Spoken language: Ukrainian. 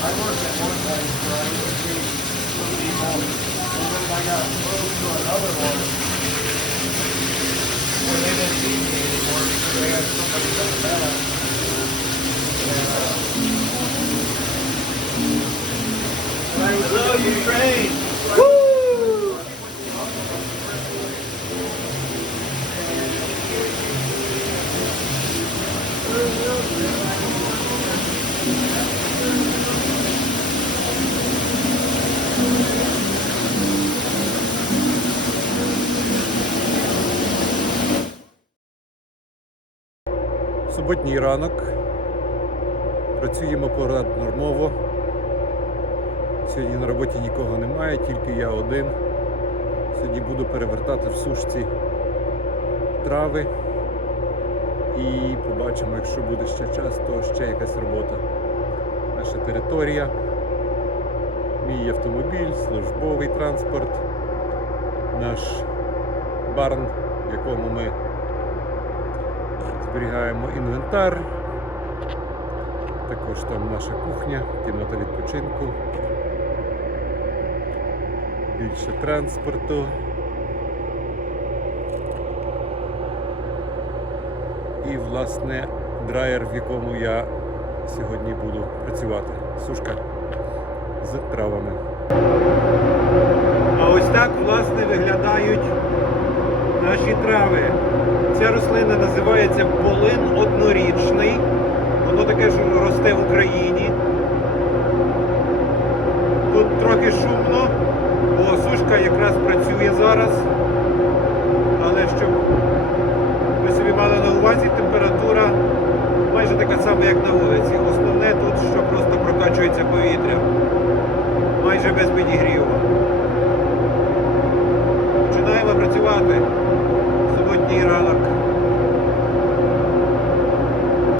I worked at one place where I would see some people, and then I got moved to another one where they didn't need me anymore because they had somebody in the back. And, uh, Hello, Ukraine! Суботній ранок. Працюємо понаднормово. Сьогодні на роботі нікого немає, тільки я один. Сьогодні буду перевертати в сушці трави. І побачимо, якщо буде ще час, то ще якась робота. Наша територія, мій автомобіль, службовий транспорт, наш барн, в якому ми зберігаємо інвентар. Також там наша кухня, кімната відпочинку. Більше транспорту. І, власне, драйер, в якому я сьогодні буду працювати. Сушка з травами. А ось так, власне, виглядають наші трави. Ця рослина називається полин однорічний. Воно таке ж росте в Україні. Тут трохи шумно, бо сушка якраз працює зараз. Але щоб ви собі мали на увазі, температура майже така сама, як на вулиці. Основне тут, що просто прокачується повітря. Майже без підігріву. Починаємо працювати. Суботній ранок.